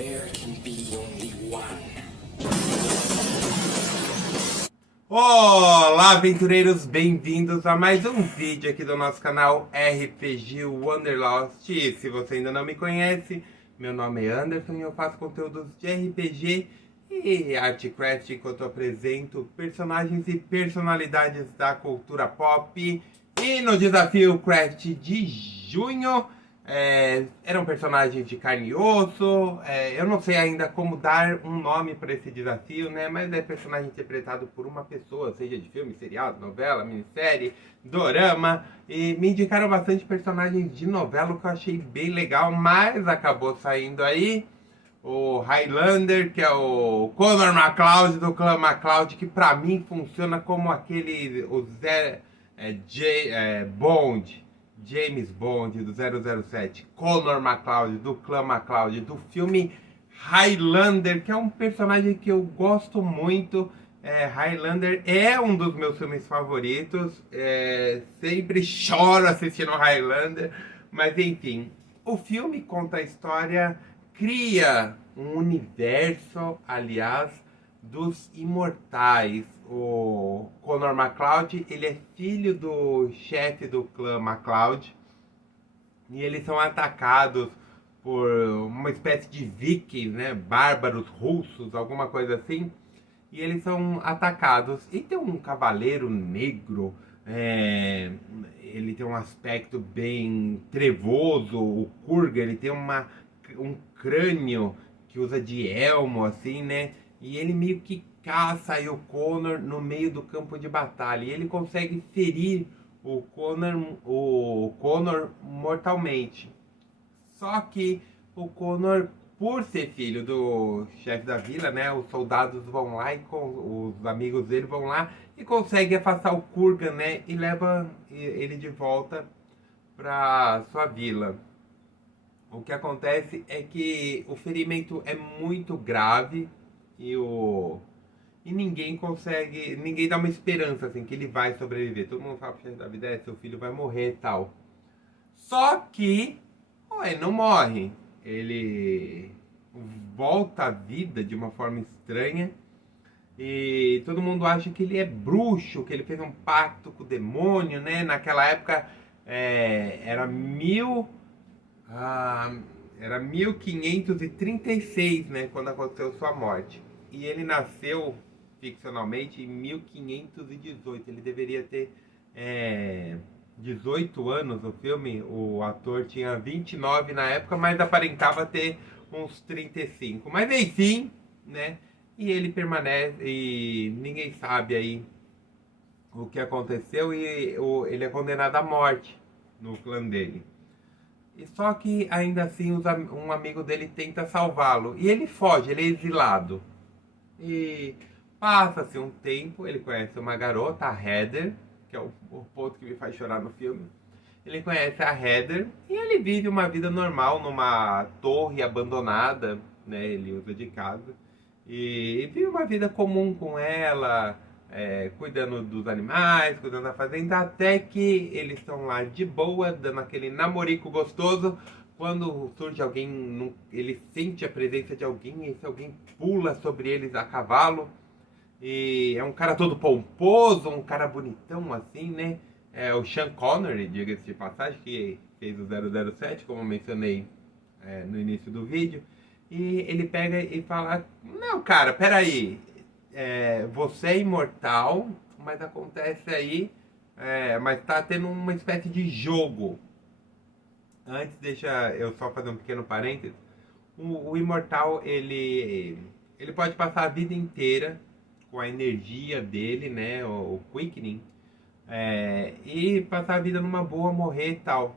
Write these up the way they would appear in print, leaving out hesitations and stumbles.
There can be only one. Olá, aventureiros, bem-vindos a mais um vídeo aqui do nosso canal RPG Wanderlost. E se você ainda não me conhece, meu nome é Anderson e eu faço conteúdos de RPG e Artcraft, enquanto eu apresento personagens e personalidades da cultura pop. E no desafio Craft de junho, eram personagens de carne e osso. Eu não sei ainda como dar um nome para esse desafio, né? Mas é personagem interpretado por uma pessoa, seja de filme, seriado, novela, minissérie, dorama. E me indicaram bastante personagens de novela, o que eu achei bem legal, mas acabou saindo aí o Highlander, que é o Connor MacLeod do clã MacLeod, que pra mim funciona como aquele Bond, James Bond do 007, Connor MacLeod do clã MacLeod, do filme Highlander, que é um personagem que eu gosto muito. Highlander é um dos meus filmes favoritos. Sempre choro assistindo Highlander, mas enfim, o filme conta a história, cria um universo, aliás, dos imortais. O Connor MacLeod, ele é filho do chefe do clã MacLeod e eles são atacados por uma espécie de vikings, né, bárbaros russos, alguma coisa assim. E eles são atacados. E tem um cavaleiro negro, ele tem um aspecto bem trevoso. O Kurga, ele tem um crânio que usa de elmo, assim, né? E ele meio que caça aí o Connor no meio do campo de batalha. E ele consegue ferir o Connor mortalmente. Só que o Connor, por ser filho do chefe da vila, né, os soldados vão lá e os amigos dele vão lá e conseguem afastar o Kurgan, né, e leva ele de volta para sua vila. O que acontece é que o ferimento é muito grave e ninguém dá uma esperança assim que ele vai sobreviver. Todo mundo fala pro chefe da vida, seu filho vai morrer e tal. Só que ele não morre. Ele volta à vida de uma forma estranha. E todo mundo acha que ele é bruxo, que ele fez um pacto com o demônio, né? Naquela época era 1536, né? Quando aconteceu sua morte. E ele nasceu ficcionalmente em 1518. Ele deveria ter 18 anos no filme. O ator tinha 29 na época, mas aparentava ter uns 35. Mas enfim, né? E ele permanece e ninguém sabe aí o que aconteceu e ele é condenado à morte no clã dele. E só que ainda assim um amigo dele tenta salvá-lo e ele foge, ele é exilado. E passa-se um tempo, ele conhece uma garota, a Heather, que é o ponto que me faz chorar no filme. Ele conhece a Heather e ele vive uma vida normal numa torre abandonada, né? Ele usa de casa. E vive uma vida comum com ela, cuidando dos animais, cuidando da fazenda, até que eles estão lá de boa, dando aquele namorico gostoso. Quando surge alguém, ele sente a presença de alguém, e esse alguém pula sobre eles a cavalo. E é um cara todo pomposo, um cara bonitão assim, né? É o Sean Connery, diga-se de passagem, que fez o 007, como eu mencionei no início do vídeo. E ele pega e fala: não, cara, peraí, você é imortal, mas acontece aí, mas tá tendo uma espécie de jogo. Antes, deixa eu só fazer um pequeno parênteses. O imortal, ele pode passar a vida inteira com a energia dele, né, o quickening, e passar a vida numa boa, morrer e tal.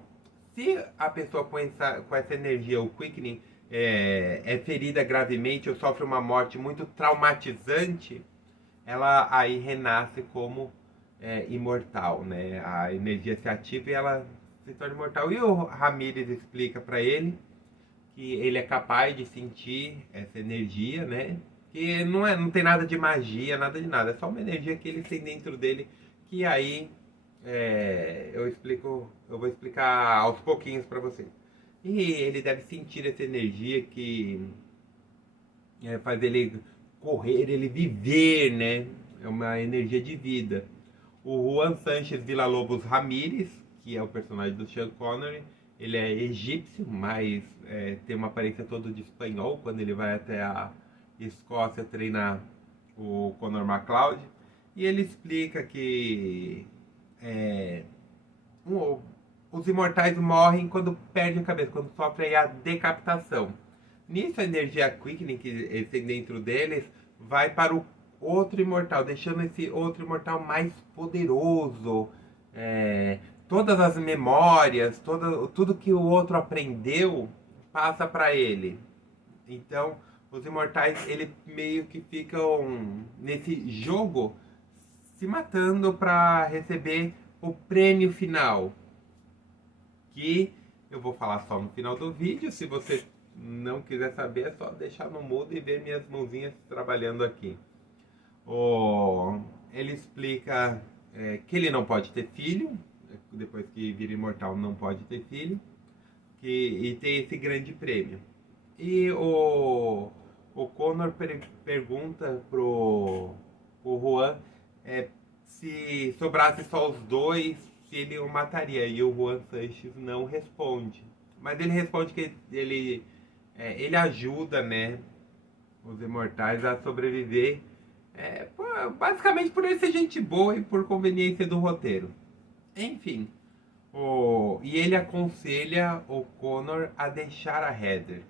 Se a pessoa com essa energia, o quickening, é ferida gravemente ou sofre uma morte muito traumatizante, ela aí renasce como imortal, né? A energia se ativa e ela se torna imortal. E o Ramírez explica para ele que ele é capaz de sentir essa energia, né? Que não tem nada de magia, nada de nada. É só uma energia que ele tem dentro dele, que aí eu vou explicar aos pouquinhos para vocês. E ele deve sentir essa energia que faz ele correr, ele viver, né? É uma energia de vida. O Juan Sanchez Villalobos Ramírez, que é o personagem do Sean Connery, ele é egípcio, mas tem uma aparência toda de espanhol quando ele vai até a Escócia treinar o Conor McLeod. E ele explica que é, os imortais morrem quando perdem a cabeça, quando sofrem a decapitação. Nisso, a energia quickening que tem dentro deles vai para o outro imortal, deixando esse outro imortal mais poderoso. Todas as memórias, tudo que o outro aprendeu passa para ele. Então, os imortais, eles meio que ficam nesse jogo se matando para receber o prêmio final, que eu vou falar só no final do vídeo. Se você não quiser saber, é só deixar no mudo e ver minhas mãozinhas trabalhando aqui. Ele explica que ele não pode ter filho, depois que vira imortal não pode ter filho, e tem esse grande prêmio. E o Conor pergunta pro Juan se sobrasse só os dois, se ele o mataria. E o Juan Sanches não responde. Mas ele responde que ele ajuda, né, os imortais a sobreviver, basicamente por ele ser gente boa e por conveniência do roteiro. Enfim, e ele aconselha o Conor a deixar a Heather,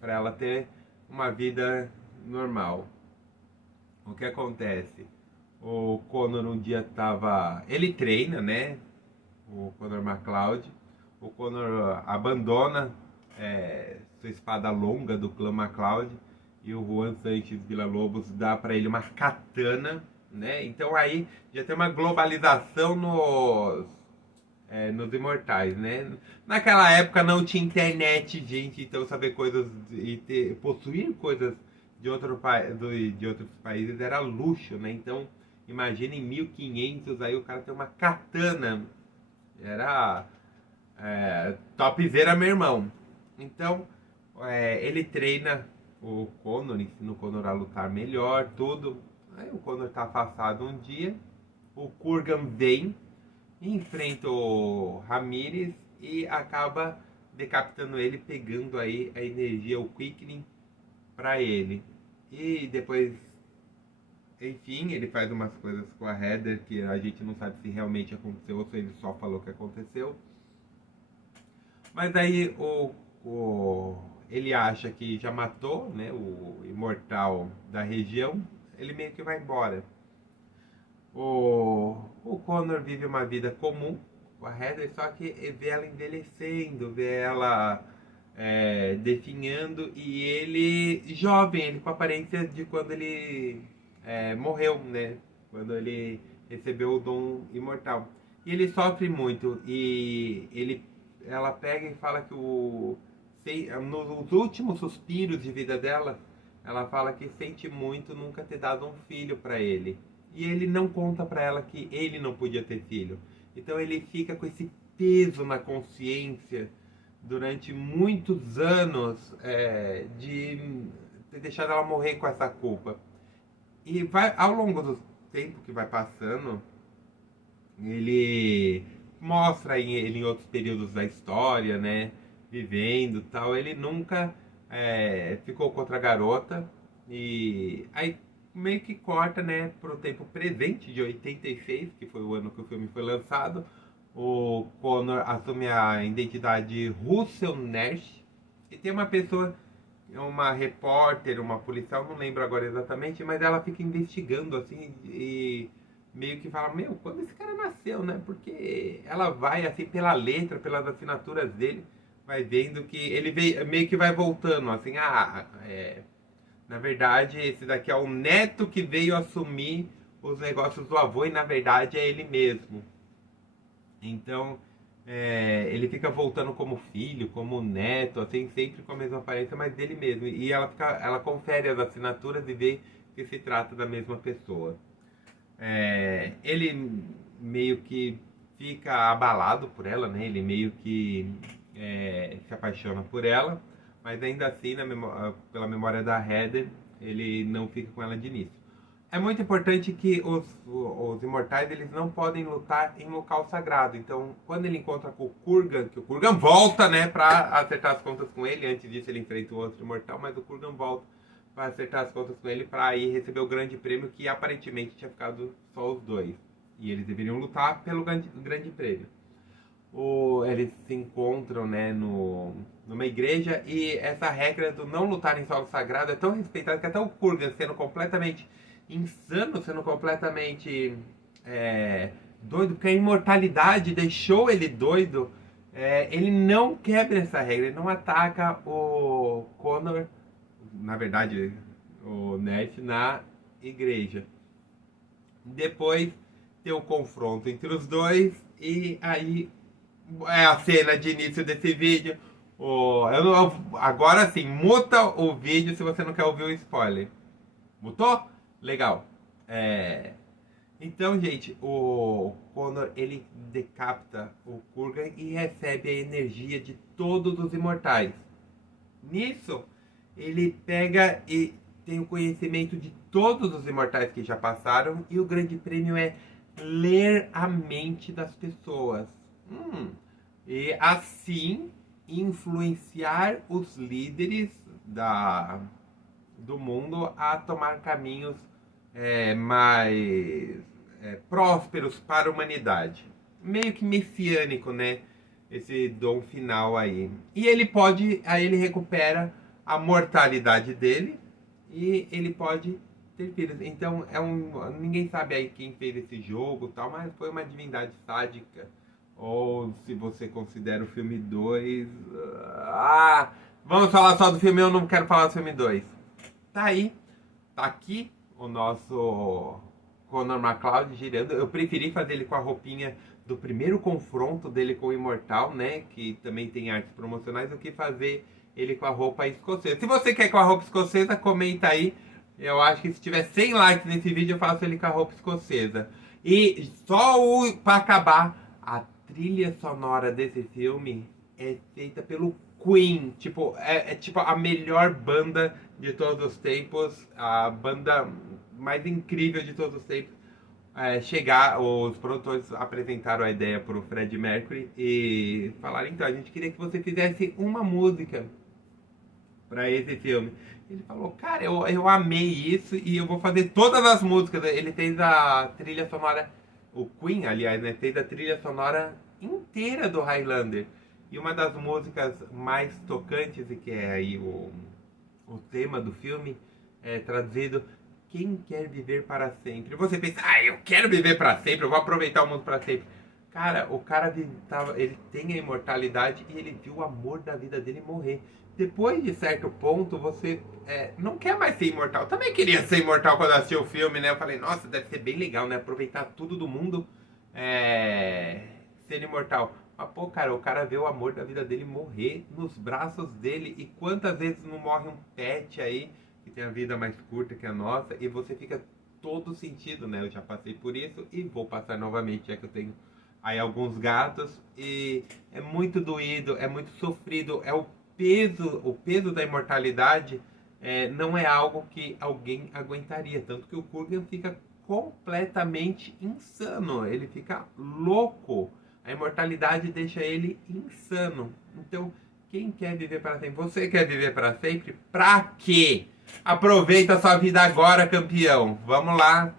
para ela ter uma vida normal. O que acontece? O Conor um dia tava... Ele treina, né? O Conor McLeod. O Conor abandona sua espada longa do clã McLeod. E o Juan Sanchez Villalobos dá para ele uma katana, né? Então aí já tem uma globalização nos imortais, né? Naquela época não tinha internet, gente, então saber coisas e possuir coisas de outros países era luxo, né? Então imagina em 1500 aí o cara tem uma katana, era topzera, meu irmão. Então ele treina o Conor, ensina o Conor a lutar melhor, tudo. Aí o Conor tá afastado um dia, o Kurgan vem, enfrenta o Ramírez e acaba decapitando ele, pegando aí a energia, o quickening, para ele. E depois, enfim, ele faz umas coisas com a Heather que a gente não sabe se realmente aconteceu ou se ele só falou que aconteceu. Mas aí ele acha que já matou, né, o imortal da região, ele meio que vai embora. O Conor vive uma vida comum com a Heather, só que vê ela envelhecendo, vê ela definhando, e ele jovem, ele com a aparência de quando ele morreu, né? Quando ele recebeu o dom imortal. E ele sofre muito, e ela pega e fala que nos últimos suspiros de vida dela, ela fala que sente muito nunca ter dado um filho para ele. E ele não conta para ela que ele não podia ter filho. Então ele fica com esse peso na consciência durante muitos anos, de ter deixado ela morrer com essa culpa. E vai, ao longo do tempo que vai passando, ele mostra ele em outros períodos da história, né, vivendo tal. Ele nunca ficou com outra garota. E aí meio que corta, né, pro tempo presente de 86, que foi o ano que o filme foi lançado. O Conor assume a identidade Russell Nash, e tem uma pessoa, uma repórter, uma policial, não lembro agora exatamente, mas ela fica investigando assim e meio que fala, meu, quando esse cara nasceu, né? Porque ela vai assim pela letra, pelas assinaturas dele, vai vendo que ele meio que vai voltando assim, na verdade esse daqui é o neto que veio assumir os negócios do avô, e na verdade é ele mesmo. Então ele fica voltando como filho, como neto, assim, sempre com a mesma aparência, mas dele mesmo. E ela confere as assinaturas e vê que se trata da mesma pessoa. Ele meio que fica abalado por ela, né? Ele meio que se apaixona por ela, mas ainda assim, pela memória da Heather, ele não fica com ela de início. É muito importante que os imortais eles não podem lutar em local sagrado. Então, quando ele encontra com o Kurgan, que o Kurgan volta, né, para acertar as contas com ele. Antes disso, ele enfrenta o outro imortal, mas o Kurgan volta para acertar as contas com ele para ir receber o grande prêmio, que aparentemente tinha ficado só os dois. E eles deveriam lutar pelo grande prêmio. Eles se encontram, né, numa igreja, e essa regra do não lutar em solo sagrado é tão respeitada que até o Kurgan, sendo completamente insano, sendo completamente doido, porque a imortalidade deixou ele doido, ele não quebra essa regra, ele não ataca o Connor, na verdade, o Ned, na igreja. Depois tem o confronto entre os dois, e aí é a cena de início desse vídeo. Agora sim, muta o vídeo se você não quer ouvir o spoiler. Mutou? Legal. Então, gente, o Connor ele decapita o Kurgan e recebe a energia de todos os imortais. Nisso, ele pega e tem o conhecimento de todos os imortais que já passaram, e o grande prêmio é ler a mente das pessoas. E assim influenciar os líderes do mundo a tomar caminhos mais prósperos para a humanidade. Meio que messiânico, né? Esse dom final aí. E aí ele recupera a mortalidade dele e ele pode ter filhos. Então ninguém sabe aí quem fez esse jogo, tal, mas foi uma divindade sádica. Ou se você considera o filme 2. Vamos falar só do filme, eu não quero falar do filme 2. Tá aí, tá aqui o nosso Connor MacLeod girando. Eu preferi fazer ele com a roupinha do primeiro confronto dele com o Imortal, né? Que também tem artes promocionais, do que fazer ele com a roupa escocesa. Se você quer com a roupa escocesa, comenta aí. Eu acho que se tiver 100 likes nesse vídeo, eu faço ele com a roupa escocesa. E só pra acabar, a trilha sonora desse filme é feita pelo Queen. Tipo, tipo a melhor banda de todos os tempos, a banda mais incrível de todos os tempos. Os produtores apresentaram a ideia pro Freddie Mercury e falaram: então, a gente queria que você fizesse uma música para esse filme. Ele falou: cara, eu amei isso e eu vou fazer todas as músicas. Ele fez a trilha sonora, o Queen, aliás, né, fez a trilha sonora inteira do Highlander. E uma das músicas mais tocantes, e que é aí o tema do filme, é traduzido: quem quer viver para sempre? Você pensa: eu quero viver para sempre, eu vou aproveitar o mundo para sempre. Cara, o cara ele tem a imortalidade e ele viu o amor da vida dele morrer. Depois de certo ponto, você não quer mais ser imortal. Eu também queria ser imortal quando assisti o filme, né? Eu falei: nossa, deve ser bem legal, né? Aproveitar tudo do mundo, ser imortal. Mas, pô, cara, o cara vê o amor da vida dele morrer nos braços dele. E quantas vezes não morre um pet aí, que tem a vida mais curta que a nossa, e você fica todo sentido, né? Eu já passei por isso e vou passar novamente, já que eu tenho aí alguns gatos, e é muito doído, é muito sofrido, o peso da imortalidade não é algo que alguém aguentaria, tanto que o Kurgan fica completamente insano, ele fica louco, a imortalidade deixa ele insano. Então, quem quer viver para sempre? Você quer viver para sempre? Pra quê? Aproveita a sua vida agora, campeão. Vamos lá.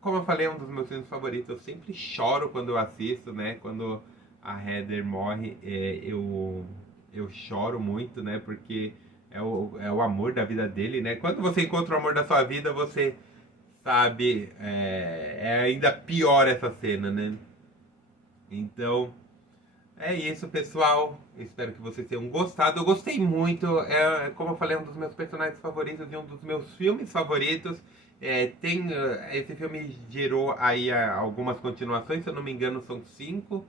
Como eu falei, é um dos meus filmes favoritos. Eu sempre choro quando eu assisto, né? Quando a Heather morre, eu choro muito, né? Porque é o amor da vida dele, né? Quando você encontra o amor da sua vida, você sabe, é ainda pior essa cena, né? Então, é isso, pessoal. Espero que vocês tenham gostado. Eu gostei muito. Como eu falei, é um dos meus personagens favoritos e um dos meus filmes favoritos. Esse filme gerou aí algumas continuações, se eu não me engano são 5.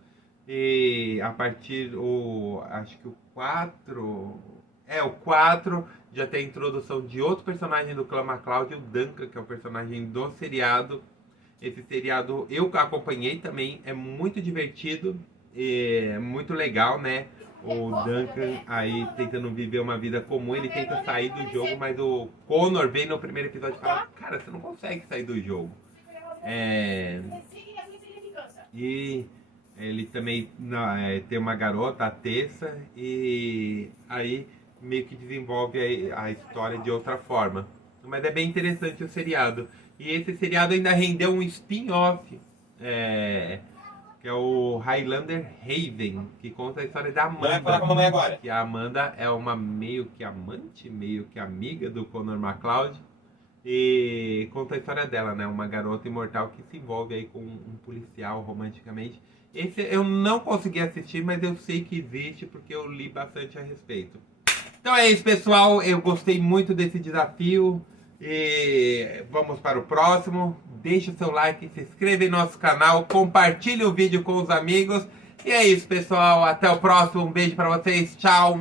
E a partir acho que o 4 já tem a introdução de outro personagem do clã MacLeod, o Duncan, que é o personagem do seriado. Esse seriado eu acompanhei também, é muito divertido. É muito legal, né? O Duncan aí tentando viver uma vida comum, ele tenta sair do jogo, mas o Connor vem no primeiro episódio e fala, cara, você não consegue sair do jogo. E ele também tem uma garota, a Tessa, e aí meio que desenvolve a história de outra forma. Mas é bem interessante o seriado. E esse seriado ainda rendeu um spin-off, que é o Highlander Raven, que conta a história da Amanda. Vai falar com a mamãe agora. Que a Amanda é uma meio que amante, meio que amiga do Connor MacLeod. E conta a história dela, né? Uma garota imortal que se envolve aí com um policial romanticamente. Esse eu não consegui assistir, mas eu sei que existe porque eu li bastante a respeito. Então é isso, pessoal. Eu gostei muito desse desafio. E vamos para o próximo. Deixe o seu like, se inscreva em nosso canal, compartilhe o vídeo com os amigos. E é isso, pessoal. Até o próximo. Um beijo para vocês. Tchau.